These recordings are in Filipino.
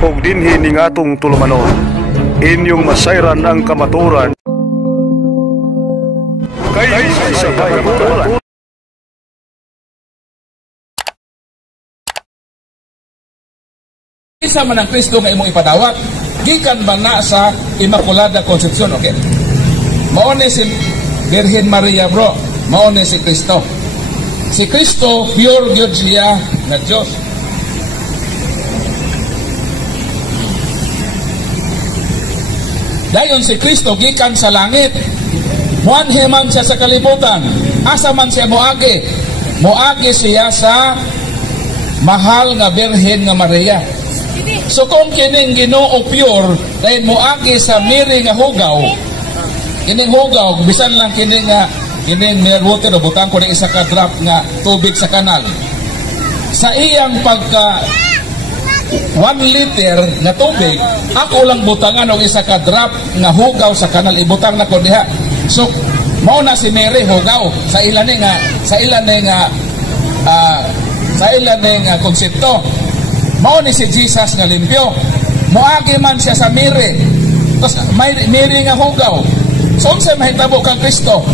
ug dinhi ning atong tulumanon. Inyong masayran ang kamaturan kay sa kamaturan. Isa man ang Kristo nga imong ipadawat, gikan ba na sa Immaculada Concepcion, okay? Maone si Virgin Maria, bro. Maone si Kristo. Si Kristo, pure gyud siya na Diyos. Dayon si Kristo gikan sa langit. Muanhi man siya sa kalibutan. Asa man siya moagi? Moagi siya sa mahal nga Birhen nga Maria. So kung kining Ginoo pure, dahil moagi sa miri nga hugaw, kining hugaw, bisan lang kining mere water, butang ko na isa ka drop nga tubig sa kanal. Sa iyang pagka 1 liter nga tubig, ako lang butangan og isa ka drop nga hugaw sa kanal, ibutang na ko diha. So mao na si Mary hugaw sa ilan nga konsepto. Mao ni si Jesus nga limpyo. Moagi man siya sa Mary. Tapos may Mary nga hugaw. So unsay mahitabo kang Kristo?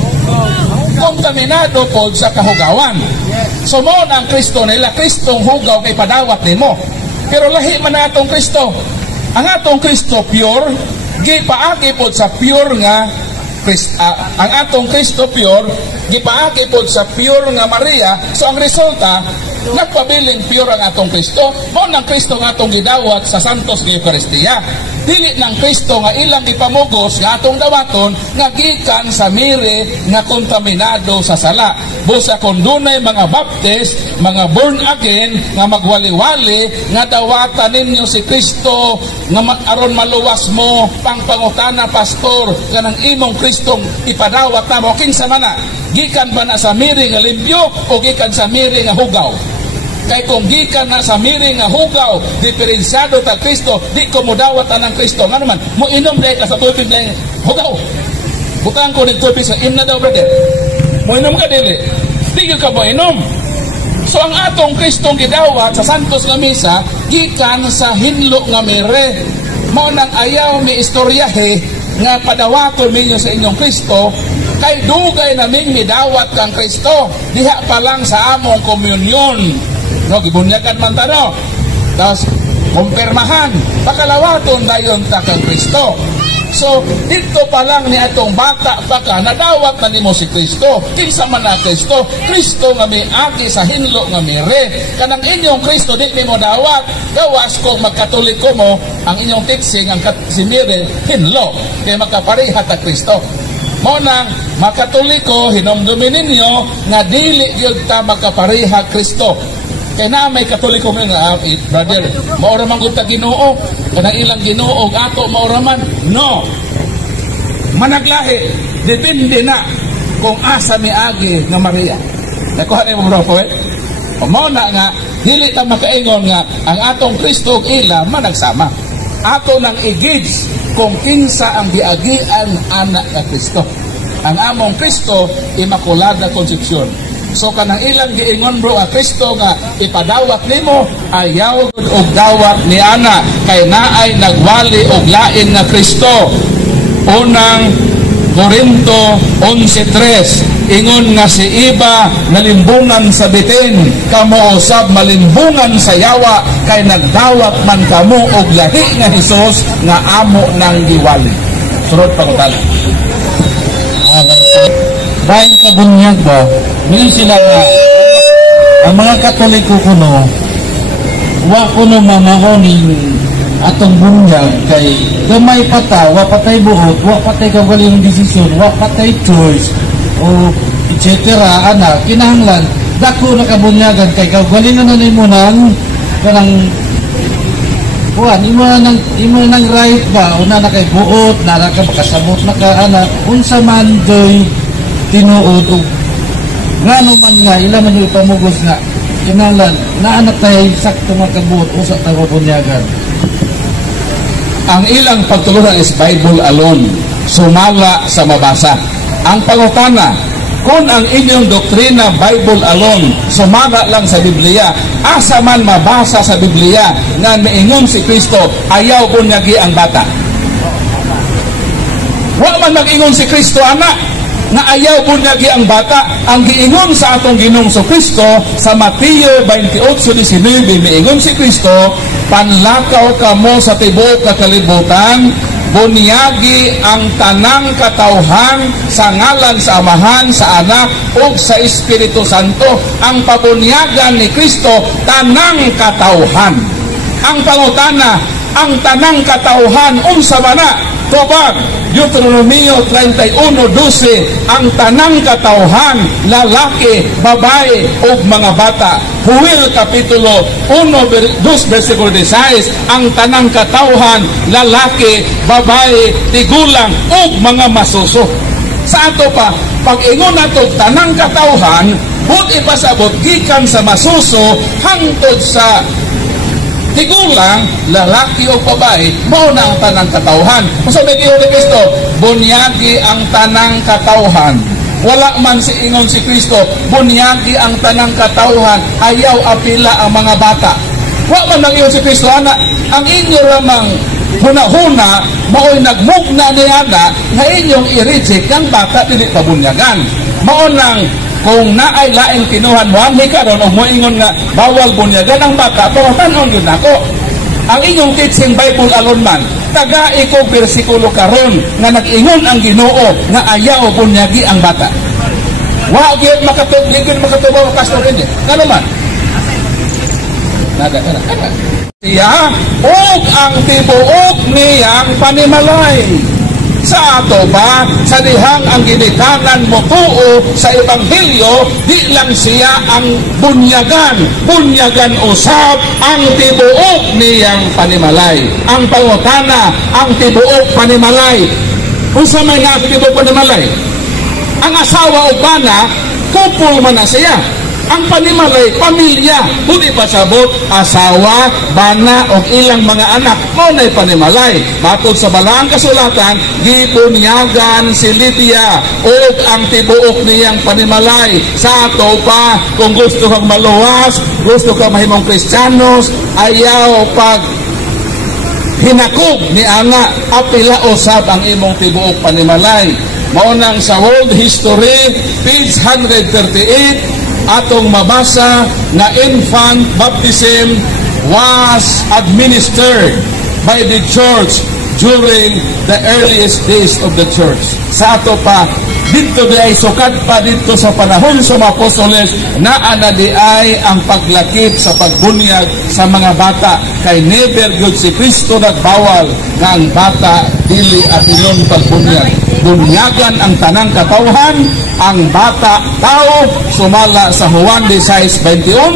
Kontaminado pod sa kahugawan. So mao na ang Kristo nila, Kristong hugaw kay padawat nimo. Pero lahi man na atong Kristo. Ang atong Kristo pure, gipaagi pod sa pure nga ang atong Kristo pure, gipaagi pod sa pure nga Maria. So ang resulta, nagpabiling pure ang atong Kristo. Mao nang Kristo nga atong gidawat sa Santos nga Eucharistia. Dili ng Kristo nga ilang ipamugos nga atong dawaton nga gikan sa mire nga kontaminado sa sala. Busa kung dunay mga baptist, mga born again nga magwali-wali nga dawatan ninyo si Kristo nga aron maluwas mo pangpangutana pastor kanang imong Kristong ipadawat namo kinsa man na, gikan ba na sa mire nga limpyo o gikan sa mire nga hugaw? Kay kung gikan na sa miri nga hugaw, diferensyado ta Kristo, di ko modawat ang Kristo. Nga naman, mo inom dahil ka sa tubig na hugaw. Butang ko ng tubig sa imna daw, brother. Mo inom ka dili. Di ka mo inom. So ang atong Kristong gidawat sa Santos nga Misa, gikan sa hinlo nga mire. Mao nang ayaw mi istoryahe nga padawaton ninyo sa inyong Kristo, kay dugay naming midawat kang Kristo. Diha pa lang sa among komunyon. No, gibunyakan man tano. Tapos, kumpirmahan. Pakalawaton dayon ta kang Kristo. So, dito pa lang ni atong bata pa ka, nadawat na nimo si Kristo. Kinsa man na Kristo? Kristo nga may agi sa hinlo nga mire. Kanang inyong Kristo, di mo dawat. Gawas kung magkatoliko mo, ang inyong teaching, ang si mire, hinlo. Kaya magkapareha ta Kristo. Mo nang makatoliko, hinomdumin ninyo, nga dili yun ta magkapareha Kristo. Kaya na may katoliko mo nga, brother, mauraman ko ta Ginoo, kanang ilang Ginoo, ato mauraman. No. Managlahi, depende na kung asa mi agi nga Maria. Nakuha na yung bro po O mo na nga, dili ta makaingon nga, ang atong Kristo ila managsama. Ato nang i-gauge kung kinsa ang giagian anak nga Kristo. Ang among Kristo, Immaculada Concepcion. So kanang ilang giingon bro a Kristo nga ipadawat nimo, ayaw og dawat ni ana kay naay nagwali og lain nga Kristo. Unang Korinto 11:3 ingon nga si iba nalimbungan sa bitin, kamo usab malimbungan sa yawa kay nagdawat man kamo og lahi nga Hesus nga amo nang giwali. Surot pangutana. Dahil kabunyag ba, ngayon sila nga, ang mga Katoliko kuno, wa kuno mamahoning atong bunyag kay gamay pata, wa patay buhot, wa patay kagaling desisyon, wa patay choice, o etc. Anak, kinahanglan, dako na kabunyagan kay kagaling na nimo nang kanang kuan, imo nang right ba, una na kay buot, na ka makasabot na ka, anak, unsa man doy tinuod o ngano man nga ila man yung pamugos nga kinalan na anak tayo sakto makabuot o sa tawabunyagan. Ang ilang pagtulunan is Bible alone, sumala sa mabasa. Ang pangutana, kung ang inyong doktrina Bible alone, sumala lang sa Biblia, asa man mabasa sa Biblia nga miingon si Kristo ayaw bunyagi ang bata. Wa man mag-ingon si Kristo anak nga ayaw bunyagi ang bata. Ang giingon sa atong Ginoong Kristo sa Mateo 28:19, miingon si Kristo, panlakaw kamo sa tibuok kalibutan, bunyagi ang tanang katawhan sa ngalan sa Amahan, sa Anak, ug sa Espiritu Santo. Ang pabunyagan ni Kristo, tanang katawhan. Ang pangutana, ang tanang katawhan, unsa man na? Tubag, Deuteronomio 31:12, ang tanang katawhan, lalaki, babae, ug mga bata. Huwil Kapitulo 1, versikulo 16, ang tanang katawhan, lalaki, babae, tigulang, ug mga masuso. Sa ato pa, pag ingon nato tanang katawhan, but ipasabot gikan sa masuso hangtod sa tigulang, lalaki o babae, mao na ang tanang katawhan. So may giyon ni Kristo, bunyagi ang tanang katawhan. Wala man si ingon si Kristo, bunyagi ang tanang katawhan, ayaw apila ang mga bata. Wa man nang ingon si Kristo, anak, ang inyo lamang huna-huna, mao'y nagmugna ni ana, na inyong i-reject ang bata, dili pabunyagan. Mao nang kung naay laing kinuhan mo, ang hikaron o moingon nga bawal bunyagan ang bata, pangatanon yun ako. Ang inyong teaching Bible alone man, tagai ko bersikulo karon nga nag-ingon ang Ginoo nga ayaw bunyagi ang bata. Wa gyud makatubaw pastor din. Ngano man? Nada. Siya ug ang tibuok niyang panimalay. Sa ato ba, sa dihang ang ginikanan mo tuo sa Ebanghelyo, di lang siya ang bunyagan usab ang tibuok niyang panimalay. Ang pangutana, ang tibuok panimalay. Unsa may nga tibuok panimalay? Ang asawa o bana, couple man na siya. Ang panimalay, pamilya, buti pasabot, asawa, bana, o ilang mga anak, mo na'y panimalay. Matod sa balaang kasulatan, gibunyagan si Lydia, o ang tibuok niyang panimalay. Sa ato pa, kung gusto kang maluwas, gusto kang mahimong Kristiyanos, ayaw pag hinakog ni ana, apila usab ang imong tibuok panimalay. Maunang sa World History, page 138, atong mabasa na infant baptism was administered by the church during the earliest days of the church. Sa ato pa, dito di ay sukat pa dito sa panahon sa mga apostoles na anadi ay ang paglakip sa pagbunyag sa mga bata. Kay never good si Kristo nagbawal nga ang bata dili atinon pagbunyag. Bunyagan ang tanang katawhan, ang bata tao, sumala sa Juan 16:21,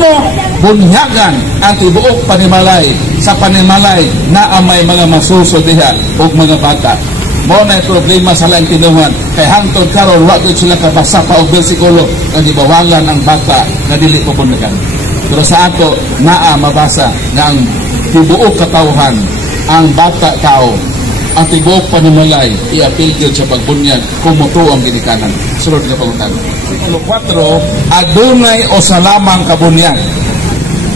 bunyagan ang tibuok panimalay. Sa panimalay na amay mga masuso diha o mga bata. Mo na problema sa laing tinuhan kay hangtod karon wa gyud sila kabasa pa og bersikulo nga gibawalan ang bata nga dili pabunyagan. Pero sa ato naa mabasa nga ang tibuok katawhan, ang bata tao, ang tibuok panimalay i-apil gyud sa pagbunyag kung motuo ang ginikanan. Sulod nga pangutan. Versikulo 4, adunay o salamang kabunyag.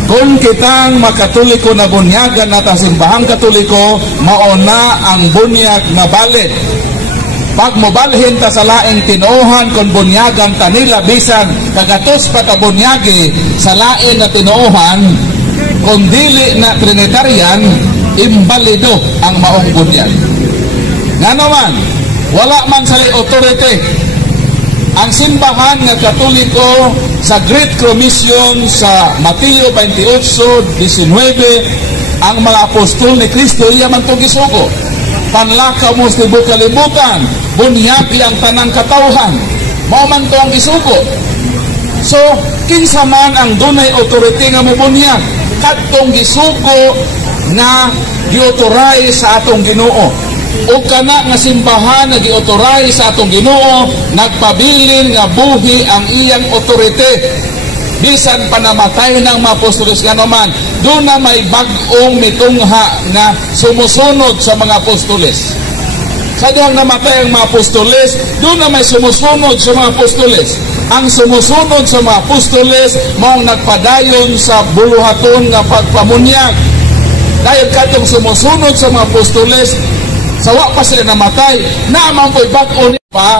Kung kitang makatoliko na bunyagan na simbahang katoliko, mauna ang bunyag na balit. Pag mobalhin ta sa laing tinuohan kung bunyagan tanila bisan kagatos pa ta bunyagi sa lain na tinuohan, kung dili na Trinitarian, imbalido ang maong bunyag. Nga naman, wala man sa authority. Ang simbahan nga katoliko sa Great Commission sa Mateo 28:19, ang mga apostol ni Kristo iya man itong gisugo. Panlakaw mo sa tibuok kalibutan, bunyagi ang tanang katawhan. Mao man to ang gisugo. So, kinsa man ang dunay authority nga mobunyag, kadtong gisugo na giautoray sa atong Ginoo. O kana nga simbahan na gi-autoray sa atong Ginoo, nagpabilin nga buhi ang iyang otorite. Bisan panamatay ng mga apostoles nga naman, doon na may bag-ong mitungha nga sumusunod sa mga apostoles. Sa dihang namatay ang mga apostoles, doon na may sumusunod sa mga apostoles. Ang sumusunod sa mga apostoles, maong nagpadayon sa buluhaton nga pagpamunyag. Dahil katong sumusunod sa mga apostoles, sawa pa sila namatay, naamang po'y bago pa,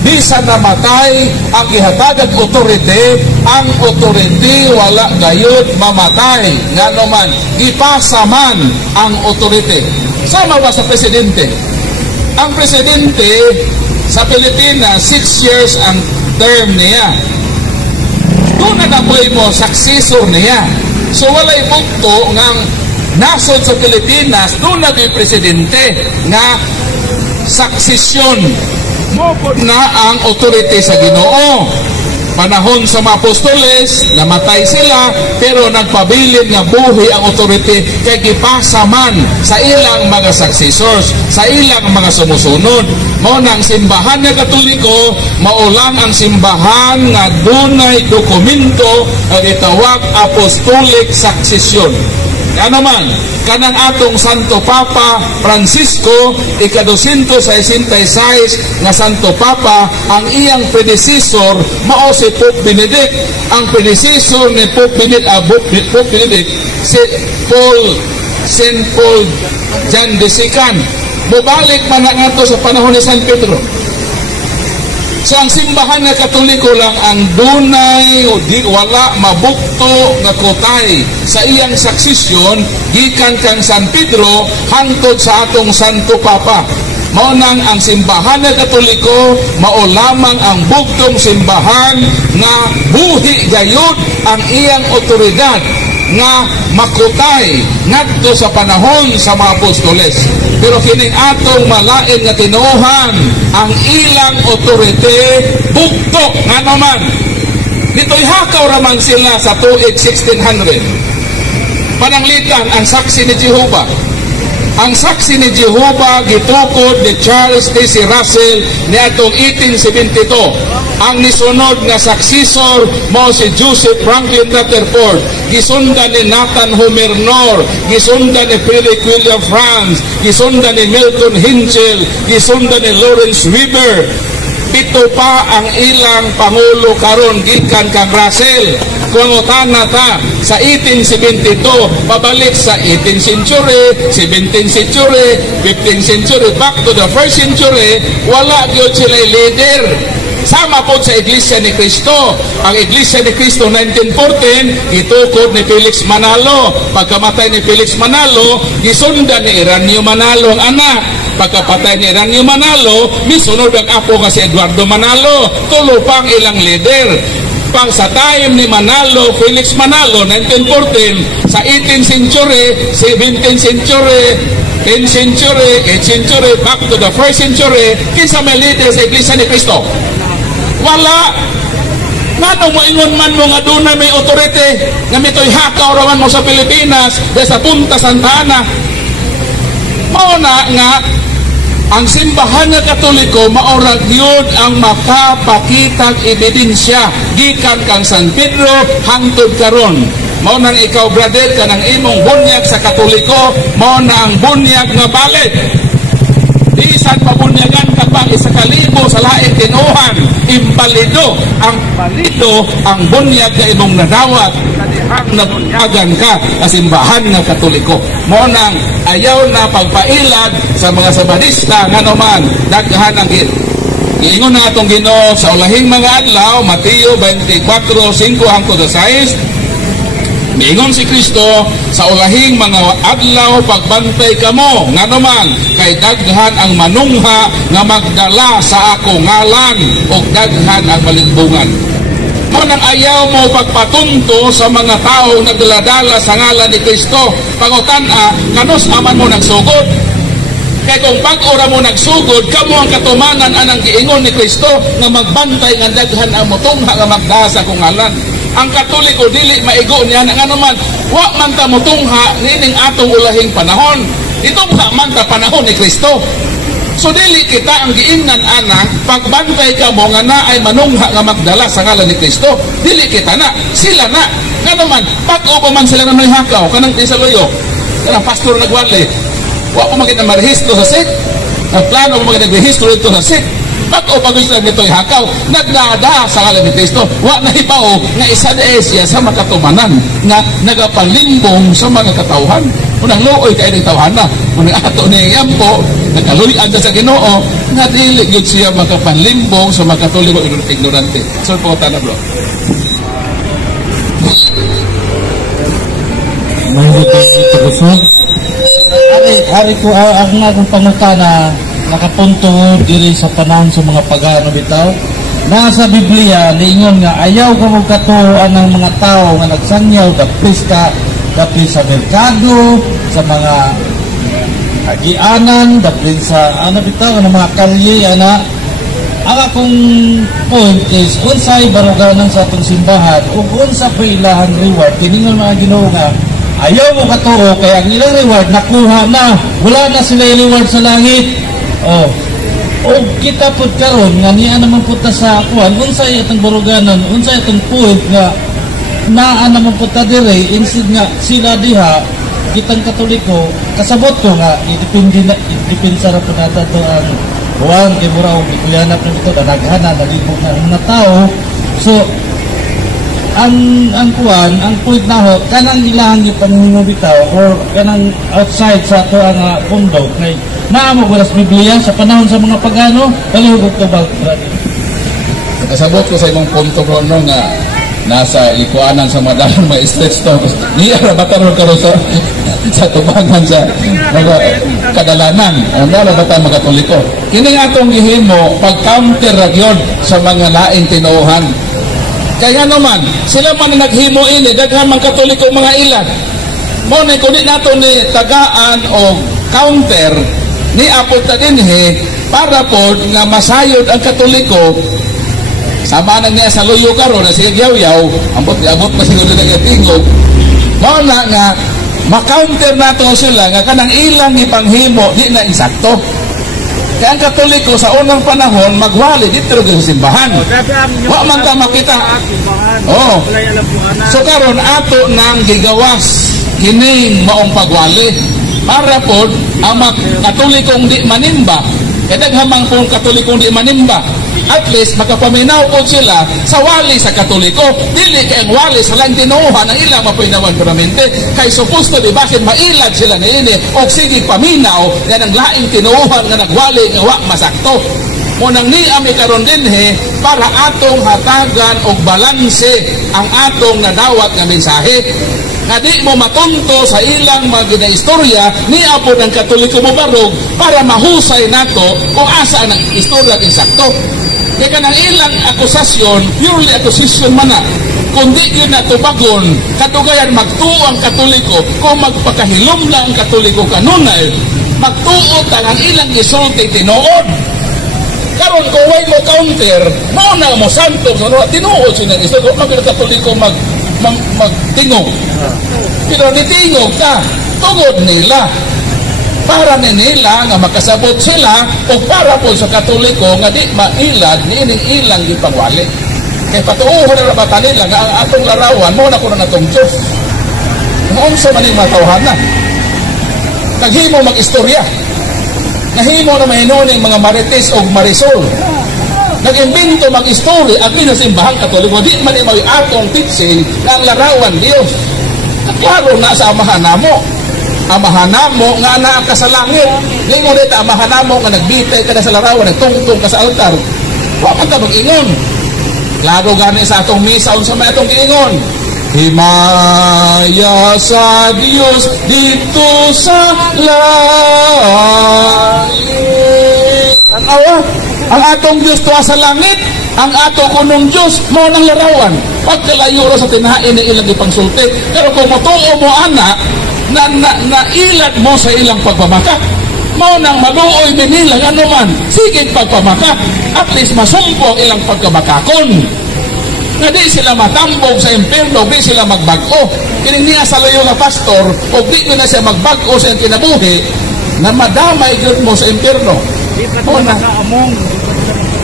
bisan namatay ang gihatagag otorite, ang otorite wala gayud mamatay. Nga naman, ipasa man ang otorite. Sama ba sa presidente? Ang presidente sa Pilipinas, 6 years ang term niya. Doon na napoy mo, successor niya. So walay bukto ng nasod sa Pilipinas, doon na yung presidente nga succession mo na ang authority sa Ginoo. Panahon sa mga apostoles, namatay sila, pero nagpabilin nga buhi ang authority kay gipasa man sa ilang mga successors, sa ilang mga sumusunod. Mao nang simbahan nga Katoliko, maulang ang simbahan nga dunay dokumento nga gitawag apostolic succession. Ano man, kanang atong Santo Papa Francisco, ika-266 nga Santo Papa, ang iyang predecessor, mao si Pope Benedict. Ang predecessor ni Pope Benedict, si St. Paul John II. Mubalik man na nga sa panahon ni San Pedro. So ang simbahan nga Katoliko lang ang dunay o di wala mabukto nga kotay sa iyang succession gikan kang San Pedro hangtod sa atong Santo Papa. Mao nang ang simbahan nga Katoliko mao lamang ang buktong simbahan nga buhi gayud ang iyang otoridad nga makutay ngadto sa panahon sa mga apostoles. Pero kining atong malain nga tinuohan, ang ilang otorite bugto nga naman. Dito'y hakaw raman sila sa tuig 1600. Pananglitan ang saksi ni Jehovah. Ang saksi ni Jehovah gitukod ni Charles A.C. Russell niadtong 1872. Ang nisunod nga successor mo si Joseph Franklin Rutherford, gisundan ni Nathan Humernor, gisundan ni Frederick William Franz, gisundan ni Milton Hinchell, gisundan ni Lawrence Weber. Pito pa ang ilang pangulo karon gikan kang Russell. Kung utana ta sa 1872 pabalik sa 18th century, 17th century, 15th century, back to the 1st century, wala gyud sila leader. Sama po sa Iglesia ni Cristo. Ang Iglesia ni Cristo 1914 itukod ni Felix Manalo. Pagkamatay ni Felix Manalo, gisundan ni Eranio Manalo ang anak. Pagkapatay ni Eranio Manalo, misunod ang apo nga si Eduardo Manalo. Tulo pang ilang leader. Pang sa time ni Manalo, Felix Manalo, 1914, sa 18th century, 17th century, 10th century, 8th century, back to the 1st century, kinsa may leader sa Iglesia ni Cristo? Wala. Nganong moingon man mo nga doon na may otorite, nga mito'y hakaw raman mo sa Pilipinas, dahil sa Punta Santa Ana. Mauna nga, ang simbahan nga Katoliko maorag yun ang makapakitag ebidensya gikan kang San Pedro hangtod karon. Mao nang ikaw brother kanang imong bunyag sa Katoliko, mao na ang bunyag nga balik. Bisan pabunyagan ka pa isa kalibo sa laing tinuhan, imbalido ang bunyag nga imong nadawat kadihang nabunyagan ka sa simbahan nga Katoliko. Mao nang ayaw na pagpailad sa mga Sabadista nga naman daghan ang giingon na atong Ginoo sa ulahing mga adlaw, Mateo 24:5-6. Miingon si Kristo sa ulahing mga adlaw pagbantay kamo nga naman kay daghan ang manungha nga magdala sa ako ngalan ug daghan ang malimbungan. Mo nang ayaw mo pagpatunto sa mga tao nagdaladala sa ngalan ni Kristo. Pangutan-a, kanos aman mo nagsugod? Kay kung pag-ora mo nagsugod, kamo ang katumanan anang giingon ni Kristo nga magbantay nga daghan ang mutungha nga magdala sa akong ngalan. Ang Katoliko dili maigo niya nga naman wa man ta mutungha nining atong ulahing panahon. Itungha man ta panahon ni Kristo. So dili kita ang giingnan ana pagbantay ka mo nga naay manungha nga magdala sa ngalan ni Kristo. Dili kita na, sila na. Nga naman pag-o pa man sila na may hakaw kanang Tisaloyo. Kanang pastor nagwali. Wa pa magit na marehistro sa sek. ang plano mo mga nag-rehistro ito sa SIC. Bago pag gusto lang ito ihakaw, nagnada sa ngalan ni Kristo. Wa na ibaw nga isa na siya sa makatumanan nga nagapanlimbong sa mga katauhan. Unang looy kayo ng tauhan na. Unang ato ni Yampo, nagkalulian sa Ginoo, nga dili yun siya makapanlimbong sa mga katoliko ignorante. So po na bro. Hari ko ang akong pangutana nakapunto diri sa panahon sa mga pagano bitaw. Nasa Biblia niingon nga ayaw ka mo katuoan ng mga tao nga nagsangyaw dapit sa merkado, sa mga agianan, dapit sa bitaw ng mga kalye Ang akong point is unsay baruganan sa atong simbahan ug unsa pa ilahang reward kiningon mga Ginoo nga ayaw mo katuo kaya ang ilang reward nakuha na, wala na sila reward sa langit. O kita pud karon nga niya naman punta sa kuan unsay atong baruganan, unsay atong point nga naa naman punta dire instead nga sila diha kitang Katoliko kasabot ko nga idepende ra pud nato to ang Juan kay mura og ikuyanap na ito danaghana nalibog na ang mga tao. So ang point naho kanang ilahang ipanghimo bitaw or kanang outside sa ato ang pundo kay naamo ko sa Biblia sa panahon sa mga pagano palihog to ba Kasabot ko sa imong punto bro no nga nasa ikuanan sa madalang mga stretch to niya ra bataron karon sa tubangan sa mga kadalanan ang dala bata mga Katoliko kini atong gihimo pag counter ra gyud sa mga laing tinuohan. Kaya naman, sila man naghimo ini, daghan man Katoliko mga ilan. Mo na kunin nato ni tagaan o counter ni apod ta dinhi para pod nga masayod ang Katoliko. Sama na niya sa luyo karon na siya yaw-yaw, ambot pa siguro nagatingog. Mo na nga ma-counter nato sila nga kanang ilang ipanghimo di na insakto. Kaya ang Katoliko sa unang panahon magwali dito sa simbahan. Wa man ta makita. So karon ato nang gigawas kining maong pagwali para pod ang Katolikong di manimba. Kaya daghamang pong Katolikong di manimba. At least makapaminaw po sila sa wali sa Katoliko. Dili kay ang wali sa lang tinuuhan ang ilang mapinawan permanente. Kay supusto di bakit mailad sila na ini o sige paminaw yan ang laing tinuuhan nga nagwali nga wa masakto. Munang ni ami karon dinhi para atong hatagan og balanse ang atong nadawat nga mensahe. Nga di mo matunto sa ilang mga istorya ni apo ng Katoliko mo barog para mahusay nato kung asa ang istorya insakto. Kaya kanang ilang akusasyon, purely accusation man na. Kundi yun na tubagon, katugayan magtuo ang Katoliko, kung magpakahilom na ang Katoliko kanunay, magtuo ang ilang isulti tinuod. Karon kung way mo counter, mauna mo santo, tinuod siya ng istorya, kung maging Katoliko magtingog. Pero nitingog ka, tungod nila. Para nila nga makasabot sila o para po sa Katoliko nga di mailad ni ining ilang ipangwali. Kaya patuuhon na rabata nila nga ang atong larawan mo na ko na natong Diyos. Noon sa maning matawhan na. Naghimo mag-istorya. Nahimo na mahinunin mga marites o marisol. Nag-imbento mag-istorya at pinasimbahan Katoliko. Di man imawi atong teaching na ang larawan Diyos. At klaro na sa amahan namo. Amahan mo nga naa ka sa langit. Ngayon mo dito, amahan mo nga nagbitay ka na sa larawan, nagtungtong ka sa altar. Huwag man ka mag-ingon. Klaro gani sa atong misa, unsa may atong giingon. Himaya sa Diyos dito sa langit. Ang atong Diyos tuwa sa langit, ang ato kunong Diyos mo ng larawan. Pagkalayo sa tinahain ni ilang ipangsulti. Pero kung matuo mo anak, na ilad mo sa ilang pagpamaka. Mao nang maluoy binilang ano man, sige pagpamaka. At least masumpo ilang pagkamakakon. Nga di sila matambog sa impyerno, di sila magbago. Kining niya sa layo nga pastor, o di na siya magbago sa iyang kinabuhi, na madamay yun mo sa impyerno.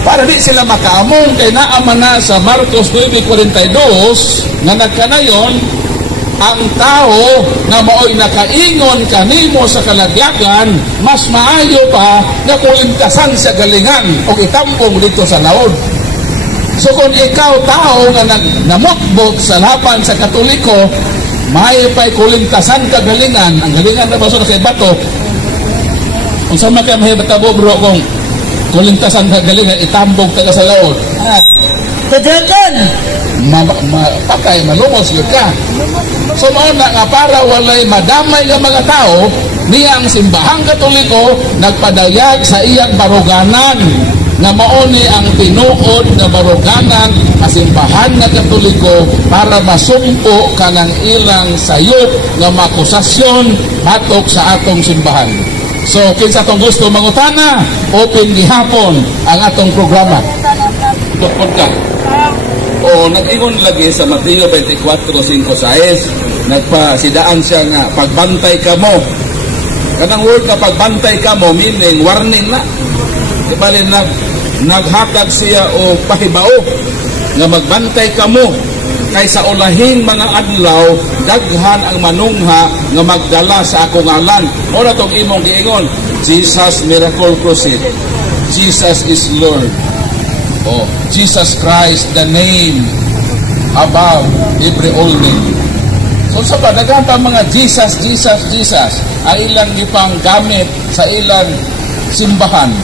Para di sila makaamong, kay naaman na sa Marcos 9:42, nga nagkanayon, ang tao nga maoy nakaingon kanimo sa kalagyagan, mas maayo pa nga kulimtasan sa galingan o itambong dito sa laod. So kung ikaw tao nga namutbot sa laban sa Katoliko, may pa'y kulimtasan ka galingan, ang galingan na baso na kay bato, kung saan makaya mahibata bro kung kulimtasan ka galingan, itambog ka sa laod. Kadyakan! Patay, malumos yun ka. So mauna nga para walay madamay nga mga tao, niya ang simbahang Katoliko nagpadayag sa iyang baruganan nga mauni ang tinuod na baruganan sa simbahan nga Katoliko para masumpo ka ng ilang sayop nga makusasyon batok sa atong simbahan. So kinsa atong gusto mangutana, open gihapon ang atong programa. Doktor ka. O nag-ingon lagi sa Mateo 24:5-6, nagpasidaan siya nga pagbantay ka mo. Kanang word ka pagbantay ka mo meaning warning na. Ibali naghatag siya o pahibao nga magbantay ka mo kay sa ulahing mga adlaw daghan ang manungha nga magdala sa akong ngalan. O na tong imong giingon, Jesus Miracle Crusade. Jesus is Lord. Oh, Jesus Christ, the name above every old name. So sa ba, naghan pa mga Jesus ay ilang ipang gamit sa ilang simbahan.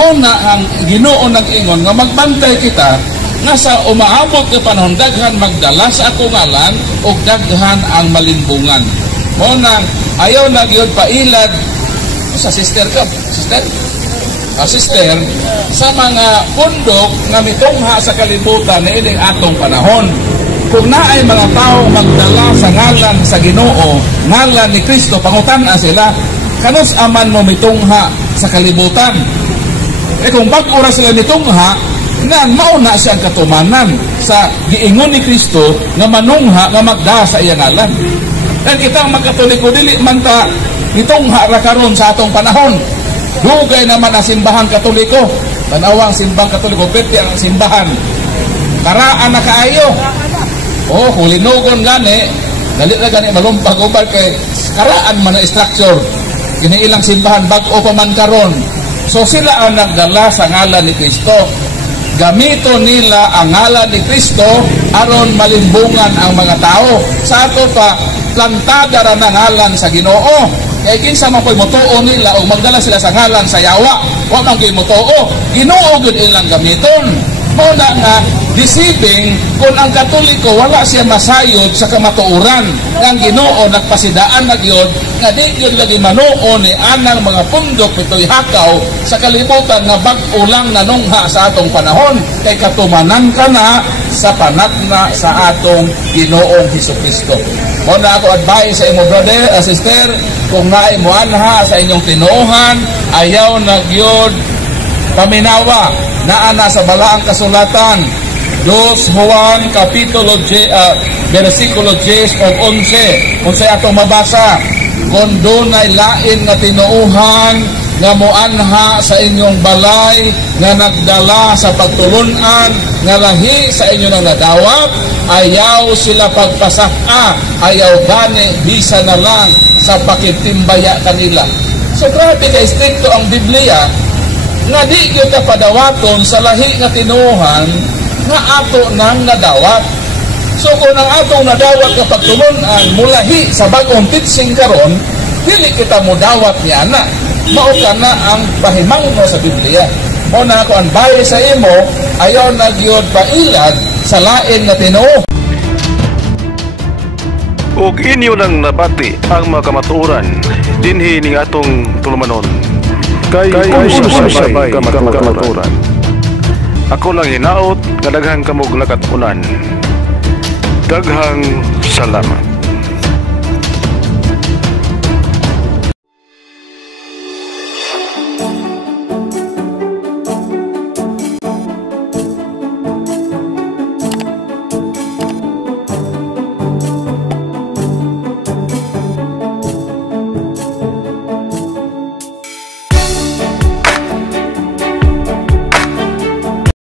Muna ang Ginoo ng ingon nga magbantay kita nga sa umaabot nga panahon daghan magdala sa akong ngalan o daghan ang malimbungan. Muna ayaw na gyud pailad sa sister ka, sister, sa mga pundok nga mitungha sa kalibutan na ining atong panahon. Kung naay mga tao magdala sa ngalan sa Ginoo, ngalan ni Kristo, pangutan-a sila, kanos aman mo mitungha sa kalibutan. Kung bag-ura sila mitungha, nga mauna siyang katumanan sa giingon ni Kristo nga manungha nga magda sa iyang ngalan. Dan kitang magkatoliko dili man ta mitungha ra karon sa atong panahon. Dugay naman ang simbahan Katoliko. Tanawang simbang Katoliko, pwede ang simbahan. Karaan na kaayo. Oh, kung linugon gani, dali na gani malumpag-ubal kay karaan man na structure. Kiniilang simbahan, bag-o pa man karon. So sila ang nagdala sa ngalan ni Kristo. Gamito nila ang ngalan ni Kristo aron malimbungan ang mga tao. Sa ato pa, plantada ra na ngalan sa Ginoo. Kaya kinsa man ko'y motoo nila o magdala sila sa ngalan sa yawa, wa man ko'y motoo, Ginoo gud ilang gamiton. Muna nga deceiving kung ang Katoliko wala siya masayod sa kamatuoran. Ang Ginoo nagpasidaan na gyud nga di gyud lagi manuo ni anang mga pundok pitoy hakaw sa kalibutan nga bag-o lang nanungha sa atong panahon kay katumanan ka na sa panatna sa atong Ginoong Hesukristo. Muna ako advice sa imo brother, sister, kung naay mo anha sa inyong tinuohan, ayaw na gyud paminawa naa na sa balaang kasulatan 2 Juan kapitulo versikulo 10 o 11 kung sa atong mabasa, kung dunay lain nga tinuohan nga moanha sa inyong balay nga nagdala sa pagtulunan nga lahi sa inyo na nadawat, ayaw sila pagpasaka, ayaw gani bisa na lang sa pakitimbaya kanila. So grabe kay stricto ang Biblia nga di gyud ka padawaton sa lahi nga tinuohan nga ato nang nadawat. So kung ang atong nadawat nga pagtulunan mulahi sa bagong teaching karon, dili kita mo dawat ni ana. Mao kana ang pahimangno sa Biblia. Mo na ako ang baye sa imo, ayaw na gyud pailad sa lain nga tinuo. Ug inyo nang nabati ang mga kamatuoran dinhi ning atong tulumanon. Kay usay-sabay kamatuoran. Ako lang hinaot nga daghang kamog lakatunan. Daghang salamat.